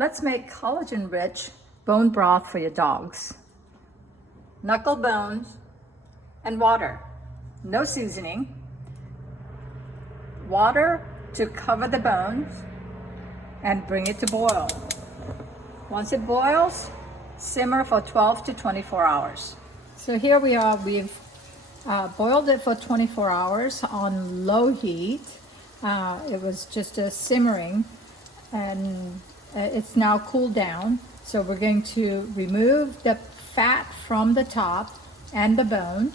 Let's make collagen-rich bone broth for your dogs. Knuckle bones and water. No seasoning. Water to cover the bones and bring it to boil. Once it boils, simmer for 12 to 24 hours. So here we are, we've boiled it for 24 hours on low heat. It was just a simmering, and it's now cooled down. So we're going to remove the fat from the top and the bone.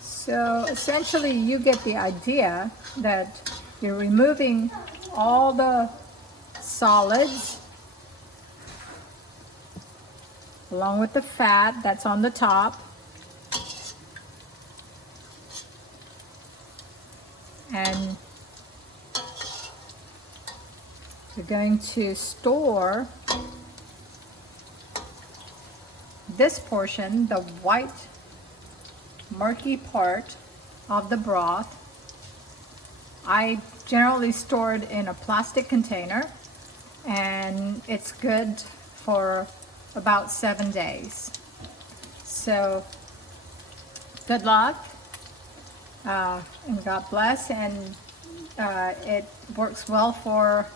So essentially you get the idea that you're removing all the solids along with the fat that's on the top, and you're going to store this portion, the white murky part of the broth. I generally store it in a plastic container, and it's good for about 7 days. So good luck, and God bless, and it works well for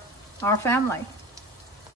our family.